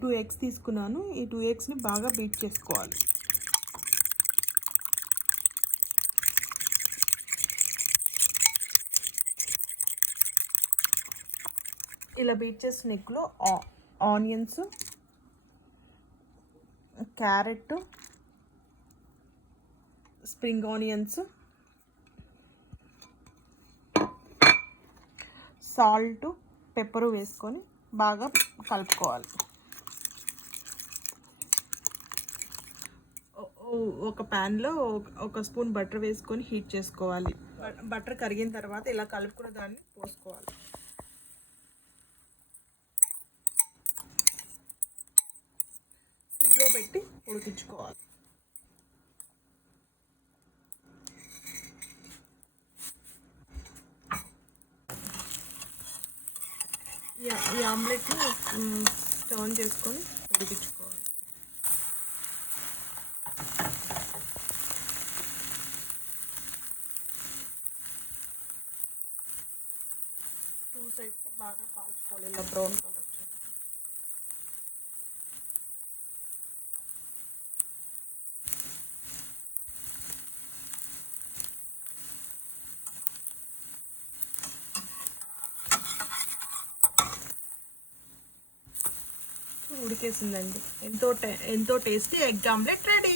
Two eggs తీసుకున్నాను. ఈ 2 ఎగ్స్ని బాగా బీట్ చేసుకోవాలి. ఇలా బీట్ చేసిన ఎగ్లో onions, carrot, spring onions, salt, pepper వేసుకొని బాగా కలుపుకోవాలి. ఒక ప్యాన్లో 1 స్పూన్ బటర్ వేసుకొని హీట్ చేసుకోవాలి. బటర్ కరిగిన తర్వాత ఇలా కలుపుకున్న దాన్ని పోసుకోవాలి. సిమ్లో పెట్టి ఉడికించుకోవాలి. ఈ ఆమ్లెట్ని టర్న్ చేసుకొని ఉడికించుకోవాలి. టూ సైడ్స్ బాగా కాల్చుకోవాలి. ఇలా బ్రౌన్ కలర్ వచ్చేది. ఉడికేసిందండి. ఎంతో టేస్టీ ఎగ్ ఆమ్లెట్ రెడీ.